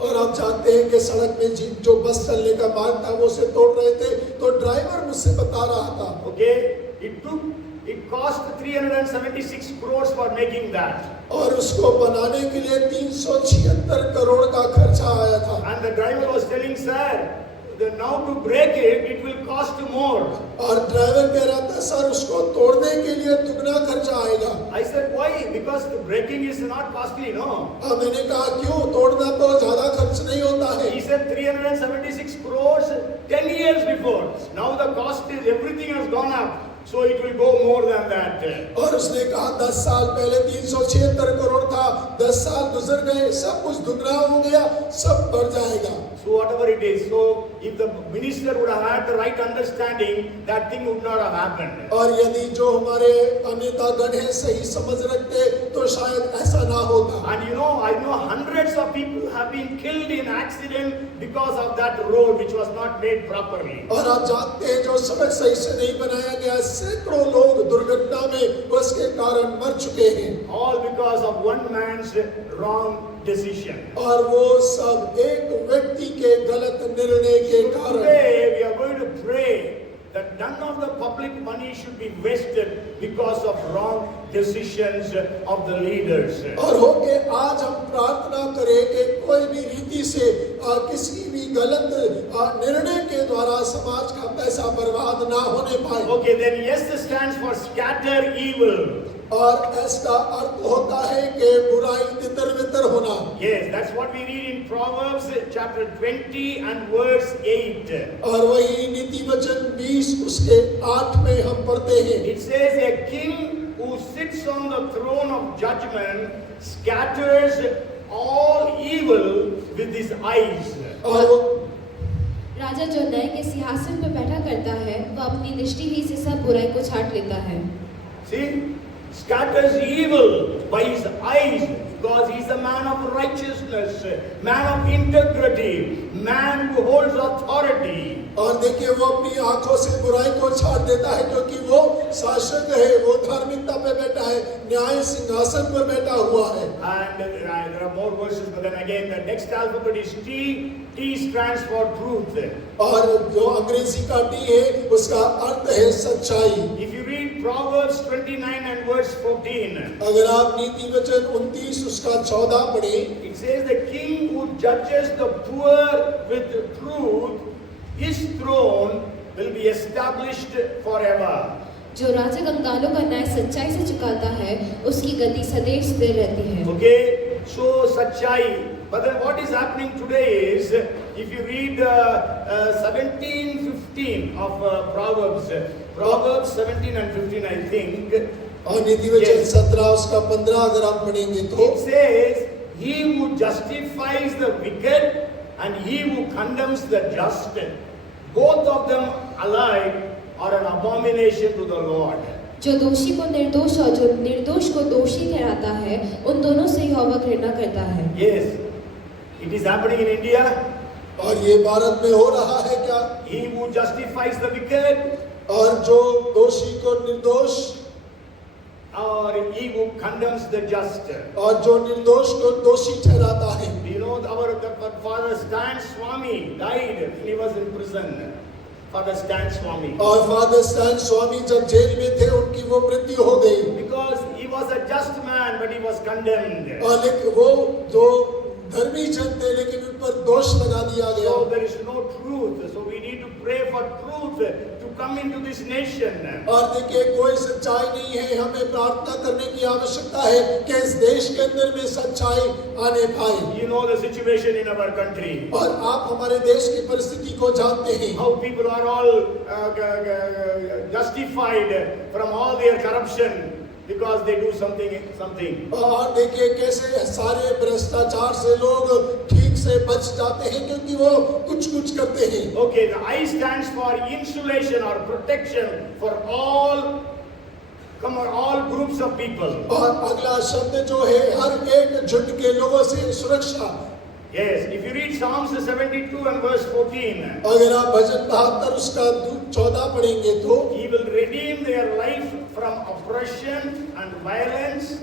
और आप जानते हैं कि सड़क में जो बस चलने का मार्ग था वो उसे तोड़ रहे थे, तो ड्राइवर मुझसे बता रहा था, Okay, it cost 376 crores for making that. और उसको बनाने के लिए 376 करोड़ का खर्चा आया था। And the driver was telling, sir, now to break it, it will cost more. और ड्राइवर कह रहा था, सर उसको तोड़ने के लिए दुगना खर्चा आएगा। I said, why? Because the breaking is not costly, no? मैंने कहा क्यों, तोड़ना तो ज्यादा खर्च नहीं होता है। He said 376 crores 10 years before. Now the cost is, everything has gone up. So it will go more than that. और उसने कहा 10 साल पहले 376 करोड़ था, 10 साल गुजर गए, सब कुछ दुगना हो गया, सब बढ़ जाएगा। So whatever it is, so if the minister would have had the right understanding, that thing would not have happened. और यदि जो हमारे नेतागण हैं सही समझ रखते तो शायद ऐसा ना होता। And you know, I know hundreds of people have been killed in accident because of that road which was not made properly. और आप जानते हैं जो सड़क सही से नहीं बनाया गया, सैकड़ों लोग दुर्घटना में उसके कारण मर चुके हैं। All because of one man's wrong decision. और वो सब एक व्यक्ति के गलत निर्णय के कारण। Today we are going to pray that none of the public money should be wasted because of wrong decisions of the leaders. और हो के आज हम प्रार्थना करें कि कोई भी रीति से किसी भी गलत निर्णय के द्वारा समाज का पैसा बर्बाद ना होने पाए। Okay, then yes stands for scatter evil. और इसका अर्थ होता है कि बुराई तितर-बितर होना। Yes, that's what we read in Proverbs chapter 20 and verse 8. और वही नीति वचन 20 उसके 8 में हम पढ़ते हैं। It says a king who sits on the throne of judgment scatters all evil with his eyes. और राजा जो न्याय के सिंहासन पर बैठा करता है, वह अपनी दृष्टि ही से सब बुराई को छांट लेता है। See, scatters evil by his eyes because he is a man of righteousness, man of integrity, man who holds authority. और देखिए वो अपनी आंखों से बुराई को छाट देता है क्योंकि वो शासक है, वो धार्मिकता पे बैठा है, न्याय सिंहासन पर बैठा हुआ है। And there are more verses, but then again the next alphabet is T. T stands for truth. और जो अंग्रेजी का टी है उसका अर्थ है सच्चाई। If you read Proverbs 29 and verse 14, अगर आप नीति वचन 29 उसका 14 पढ़ें, it says the king who judges the poor with truth, his throne will be established forever. जो राजा कंगालों का न्याय सच्चाई से चुकाता है, उसकी गति सदैव स्थिर रहती है। Okay, so सच्चाई. But then what is happening today is, if you read 17:15 of Proverbs 17 and 15, I think. और नीति वचन 17 उसका 15 अगर आप पढ़ेंगे तो It says, he who justifies the wicked and he who condemns the just, both of them alike are an abomination to the Lord. जो दोषी को निर्दोष और जो निर्दोष को दोषी ठहराता है, उन दोनों से यहोवा घृणा करता है। Yes, it is happening in India. और ये भारत में हो रहा है क्या? He who justifies the wicked, और जो दोषी को निर्दोष or he who condemns the just. और जो निर्दोष को दोषी ठहराता है। You know, our Father Stan Swami died when he was in prison. Father Stan Swami. और फादर स्टैन स्वामी जब जेल में थे उनकी वो मृत्यु हो गई। Because he was a just man, but he was condemned. और लेकिन वो जो धर्मी जन थे लेकिन उन पर दोष लगा दिया गया। So there is no truth. So we need to pray for truth to come into this nation. और देखिए कोई सच्चाई नहीं है, हमें प्रार्थना करने की आवश्यकता है कि इस देश के अंदर में सच्चाई आने पाए। You know the situation in our country. और आप हमारे देश की परिस्थिति को जानते हैं। How people are all justified from all their corruption. because they do something. और देखिए कैसे सारे भ्रष्टाचार से लोग ठीक से बच जाते हैं क्योंकि वो कुछ करते हैं। Okay, the I stands for insulation or protection for all groups of people. और अगला शब्द जो है हर एक झुंड के लोगों से सुरक्षा। Yes, if you read Psalms 72 and verse 14, अगर आप भजन 72 उसका 14 पढ़ेंगे तो He will redeem their life from oppression and violence,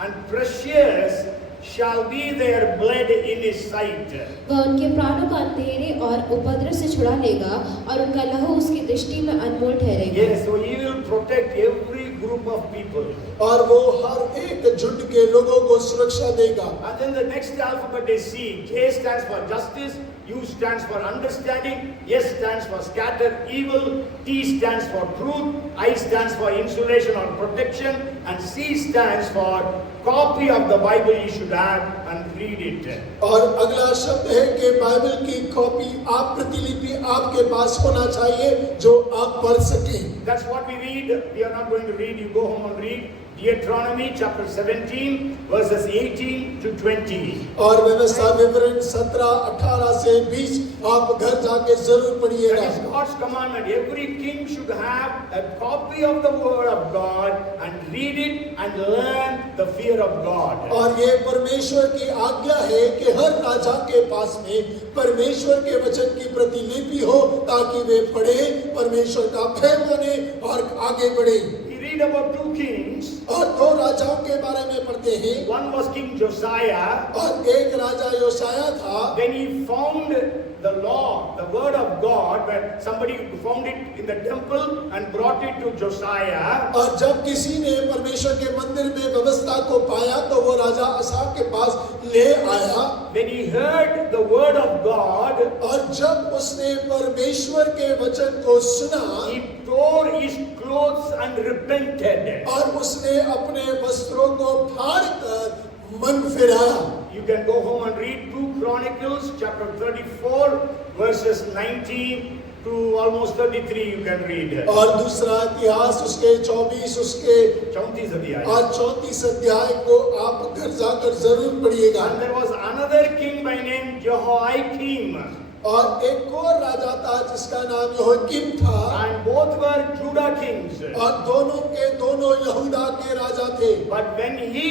and precious shall be their blood in His sight. वह उनके प्राणों को अंधेरे और उपद्रव से छुड़ा लेगा और उनका लहू उसकी दृष्टि में अनमोल ठहरेगा। Yes, so He will protect every group of people. और वो हर एक झुंड के लोगों को सुरक्षा देगा। And then the next alphabet is C. J stands for justice, U stands for understanding, S stands for scatter evil, T stands for truth, I stands for insulation or protection, and C stands for copy of the Bible you should have and read it. और अगला शब्द है कि Bible की copy आप प्रतिलिपि आपके पास होना चाहिए जो आप पढ़ सकें। That's what we read. We are not going to read. You go home and read Deuteronomy chapter 17 verses 18 to 20. और व्यवस्था विवरण 17-18 से 20 आप घर जाके जरूर पढ़िएगा। That is God's commandment. Every king should have a copy of the word of God and read it and learn the fear of God. और ये परमेश्वर की आज्ञा है कि हर राजा के पास में परमेश्वर के वचन की प्रतिलिपि हो ताकि वे पढ़े, परमेश्वर का भय माने और आगे बढ़े। We read about two kings. और दो राजाओं के बारे में पढ़ते हैं। One was King Josiah. और एक राजा योशाया था। When he found the law, the word of God, when somebody found it in the temple and brought it to Josiah. और जब किसी ने परमेश्वर के मंदिर में व्यवस्था को पाया तो वो राजा आसा के पास ले आया। When he heard the word of God, और जब उसने परमेश्वर के वचन को सुना, he tore his clothes and repented. और उसने अपने वस्त्रों को फाड़कर मन फिराया। You can go home and read 2 Chronicles chapter 34 verses 19 to almost 33 you can read. और दूसरा इतिहास उसके 24 उसके 34 अध्याय। और 34 अध्याय को आप घर जाकर जरूर पढ़िएगा। And there was another king by name Jehoiakim. और एक और राजा था जिसका नाम यहोयाकीम था। And both were Judah kings. और दोनों के दोनों यहूदा के राजा थे। But when he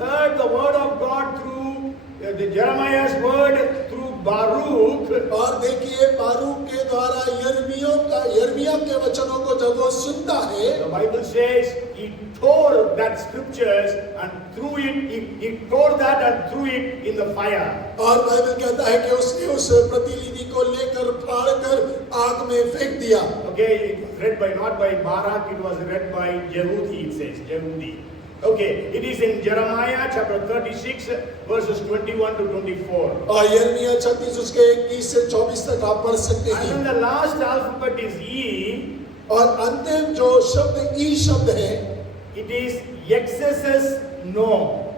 heard the word of God through the Jeremiah's word through Baruch, और देखिए बारूक के द्वारा यिर्मयाह के वचनों को जब वो सुनता है, the Bible says he tore that scriptures and threw it. He tore that and threw it in the fire. और बाइबल कहता है कि उसने उस प्रतिलिपि को लेकर फाड़कर आग में फेंक दिया। Okay, it was read by not by Barak, it was read by Jehudi. It says Jehudi. Okay, it is in Jeremiah chapter 36 verses 21 to 24. और यिर्मयाह 36 उसके 21 से 24 तक आप पढ़ सकते And हैं। then the last alphabet is E. और अंतिम जो शब्द ई शब्द है, It is excesses no.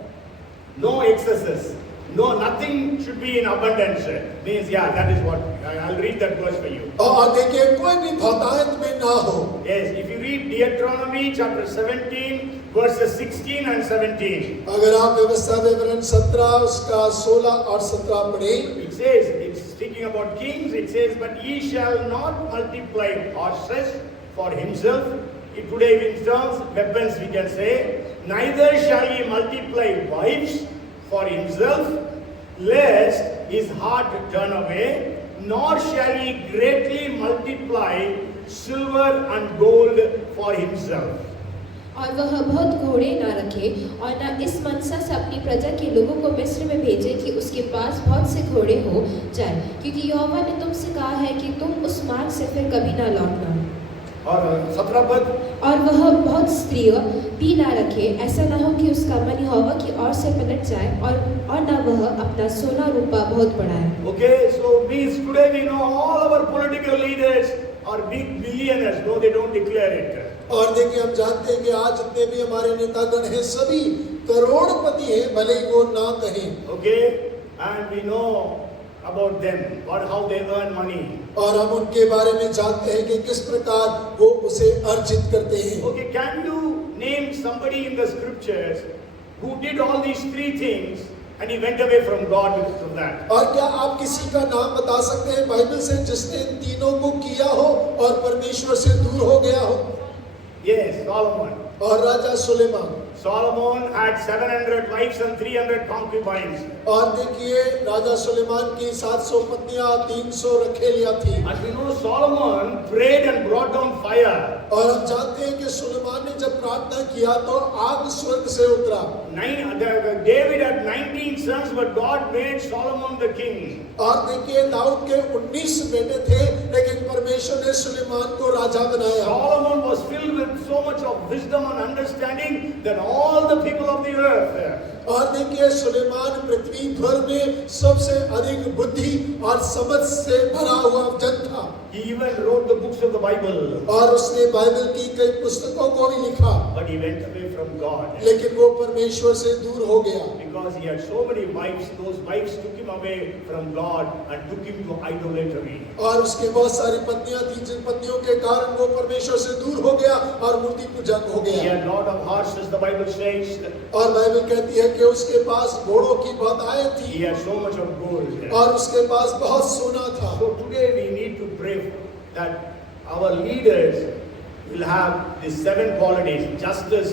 No excesses. No, nothing should be in abundance. Means, yeah, that is what. I'll read that verse for you. और देखिए कोई भी बहुतायत में ना हो। Yes, if you read Deuteronomy chapter 17 verses 16 and 17. अगर आप व्यवस्था विवरण 17 उसका 16 और 17 पढ़ें, It says, it's speaking about kings, it says, but ye shall not multiply horses for himself. Today in terms, weapons we can say, neither shall he multiply wives for himself, lest his heart turn away, nor shall he greatly multiply silver and gold for himself. और वह बहुत घोड़े न रखे और न इस मनसा से अपनी प्रजा के लोगों को मिस्र में भेजे कि उसके पास बहुत से घोड़े हो जाए, क्योंकि यहोवा ने तुमसे कहा है कि तुम उस मार्ग से फिर कभी न लौटना। और 17 पद, और वह बहुत स्त्रियों भी न रखे, ऐसा न हो कि उसका मन यहोवा की ओर से पलट जाए और न वह अपना सोना रूपा बहुत बढ़ाए। okay, so means today we know all our political leaders are big billionaires, though they don't declare it. और देखिए हम जानते हैं कि आज जितने भी हमारे नेतागण हैं सभी करोड़पति हैं, भले ही वो ना कहें। Okay, and we know about them, or how they earn money. और हम उनके बारे में जानते हैं कि किस प्रकार वो उसे अर्जित करते हैं। Okay, can you name somebody in the scriptures who did all these three things and he went away from God because of that? और क्या आप किसी का नाम बता सकते हैं बाइबल से जिसने इन तीनों को किया हो और परमेश्वर से दूर हो गया हो? Yes, Solomon. और राजा Suleman. Solomon had 700 wives and 300 concubines. और देखिए राजा सुलेमान की 700 पत्नियां 300 रखेलियां थी। And we know Solomon prayed and brought down fire. और हम जानते हैं कि सुलेमान ने जब प्रार्थना किया तो आग स्वर्ग से उतरा। David had 19 sons, but God made Solomon the king. और देखिए दाऊद के 19 बेटे थे लेकिन परमेश्वर ने सुलेमान को राजा बनाया। Solomon was filled with so much of wisdom and understanding that all the people of the earth, और देखिए सुलेमान पृथ्वी भर में सबसे अधिक बुद्धि और समझ से भरा हुआ जन था। he even wrote the books of the Bible. और उसने बाइबल की कई पुस्तकों को भी लिखा। But he went away from God. लेकिन वो परमेश्वर से दूर हो गया। Because he had so many wives, those wives took him away from God and took him to idolatry. और उसके बहुत सारी पत्नियां थी जिन पत्नियों के कारण वो परमेश्वर से दूर हो गया और मूर्ति पूजक हो He गया। had lot of horses, the Bible says. और बाइबल कहती है कि उसके पास घोड़ों की बधाएं थी। He had so much of gold. और उसके पास बहुत सोना था। So today we need to pray that our leaders will have these 7 qualities, justice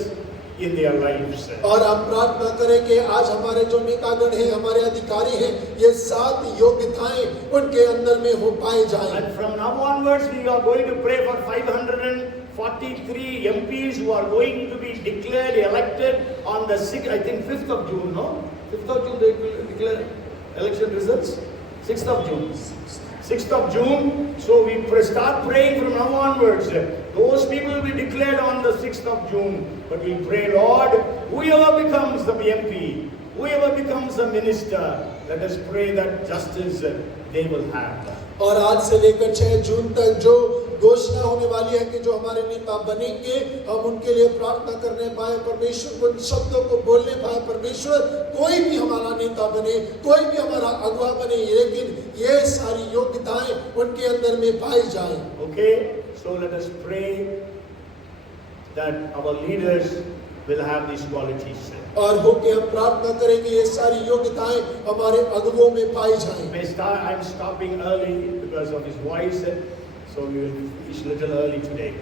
in their lives. और हम प्रार्थना करें कि आज हमारे जो नेतागण हैं, हमारे अधिकारी हैं, ये 7 योग्यताएं उनके अंदर में हो पाए जाएं। And from now onwards we are going to pray for 543 MPs who are going to be declared elected on the 6th, I think 5th of June, no? 5th of June they will declare election results? 6th of June. 6th of June. So we start praying from now onwards. Those people will be declared on the 6th of June. But we pray, Lord, whoever becomes the MP, whoever becomes a minister, let us pray that justice they will have. और आज से लेकर 6 जून तक जो घोषणा होने वाली है कि जो हमारे नेता बनेंगे, हम उनके लिए प्रार्थना करने पाए, परमेश्वर को शब्दों को बोलने पाए। परमेश्वर कोई भी हमारा नेता बने, कोई भी हमारा अगुवा बने, लेकिन ये सारी योग्यताएं उनके अंदर में पाई जाए। Okay, so let us pray that our leaders will have these qualities. और हो के हम प्रार्थना करें कि ये सारी योग्यताएं हमारे अगुवों में पाई जाएं। I'm stopping early because of his voice, so we will finish a little early today.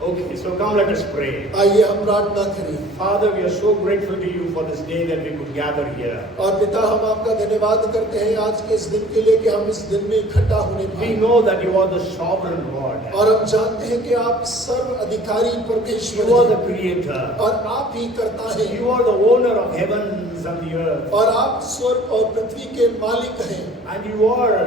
Okay, so come let us pray. आइए हम प्रार्थना करें। Father, we are so grateful to you for this day that we could gather here. और पिता हम आपका धन्यवाद करते हैं आज के इस दिन के लिए कि हम इस दिन में इकट्ठा होने We पाए। know that you are the sovereign Lord. और हम जानते हैं कि आप सर्व अधिकारी परमेश्वर You are हैं the creator. और आप ही करता है। You are the owner of heavens and the earth. और आप स्वर्ग और पृथ्वी के मालिक हैं। And you are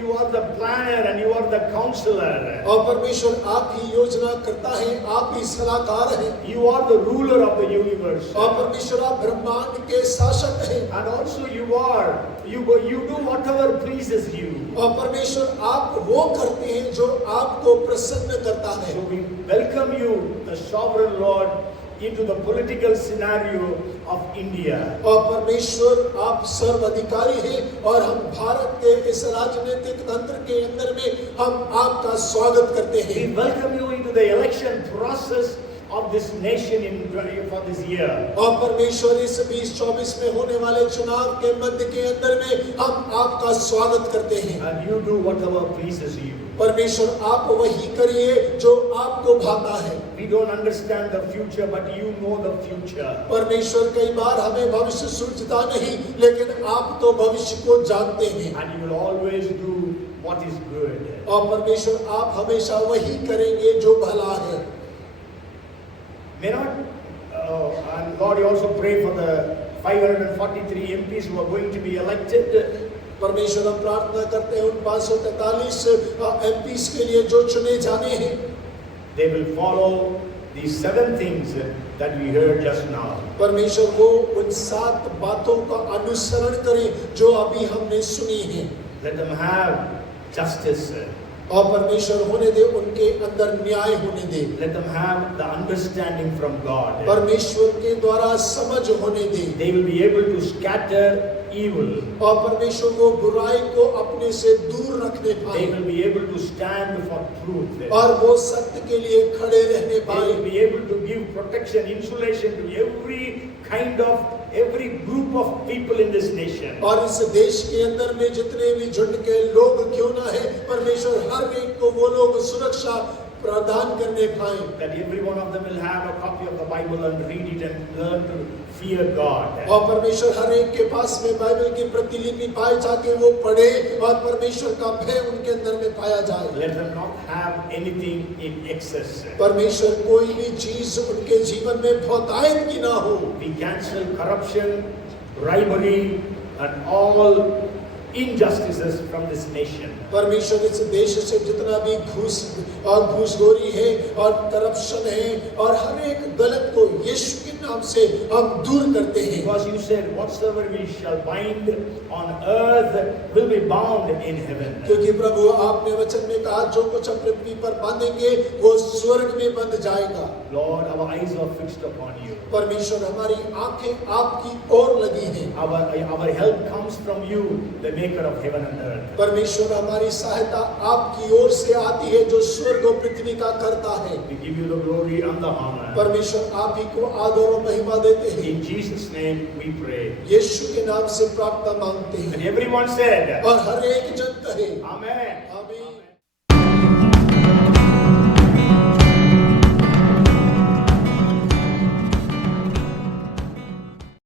you are the planner and you are the counselor. और परमेश्वर आप ही योजना करता है, आप ही सलाहकार हैं। You are the ruler of the universe. और परमेश्वर आप ब्रह्मांड के शासक हैं। And also you do whatever pleases you. और परमेश्वर आप वो करते हैं जो आपको प्रसन्न करता है। So we welcome you, the sovereign Lord, into the political scenario of India. और परमेश्वर आप सर्वाधिकारी हैं और हम भारत के इस राजनीतिक तंत्र के अंदर में हम आपका स्वागत करते We हैं। welcome you into the election process of this nation for this year. और परमेश्वर इस 2024 में होने वाले चुनाव के मध्य के अंदर में हम आपका स्वागत करते हैं। And you do whatever pleases you. परमेश्वर आप वही करिए जो आपको भाता है। We don't understand the future, but you know the future. परमेश्वर कई बार हमें भविष्य सूझता नहीं, लेकिन आप तो भविष्य को जानते हैं। And you will always do what is good. और परमेश्वर आप हमेशा वही करेंगे जो भला है। May not, and Lord, you also pray for the 543 MPs who are going to be elected. परमेश्वर हम प्रार्थना करते हैं उन 543 एमपीस के लिए जो चुने जाने हैं। They will follow these 7 things that we heard just now. परमेश्वर वो उन 7 बातों का अनुसरण करें जो अभी हमने सुनी हैं। Let them have justice. और परमेश्वर होने दे, उनके अंदर न्याय होने दे। Let them have the understanding from God. परमेश्वर के द्वारा समझ होने दे। They will be able to scatter evil. और परमेश्वर वो बुराई को अपने से दूर रखने They पाए will be able to stand for truth. और वो सत्य के लिए खड़े रहने They पाए will be able to give protection, insulation to every group of people in this nation. और इस देश के अंदर में जितने भी झुंड के लोग क्यों ना है, परमेश्वर हर एक को वो लोग सुरक्षा प्रदान करने पाए। That every one of them will have a copy of the Bible and read it and learn to fear God. और परमेश्वर हर एक के पास में बाइबल की प्रतिलिपि पाए जाके वो पढ़े और परमेश्वर का भय उनके अंदर में पाया जाए। Let them not have anything in excess. परमेश्वर कोई भी चीज उनके जीवन में बहुतायत की ना हो। We cancel corruption, bribery, and all injustices from this nation. परमेश्वर इस देश से जितना भी घूसखोरी है और करप्शन है और हर एक गलत को यीशु के नाम से हम दूर करते हैं। Because you said, whatsoever we shall bind on earth will be bound in heaven. क्योंकि प्रभु आपने वचन में कहा जो कुछ हम पृथ्वी पर बांधेंगे वो स्वर्ग में बंध जाएगा। Lord, our eyes are fixed upon you. परमेश्वर हमारी आंखें आपकी ओर लगी हैं। Our help comes from you, the maker of heaven and earth. परमेश्वर हमारी सहायता आपकी ओर से आती है जो स्वर्ग और पृथ्वी का करता है। We give you the glory and the honor. परमेश्वर आप ही को आदर और महिमा देते हैं। In Jesus' name we pray. यीशु के नाम से प्रार्थना मांगते हैं And everyone said, और हर एक जन कहे Amen. आमीन।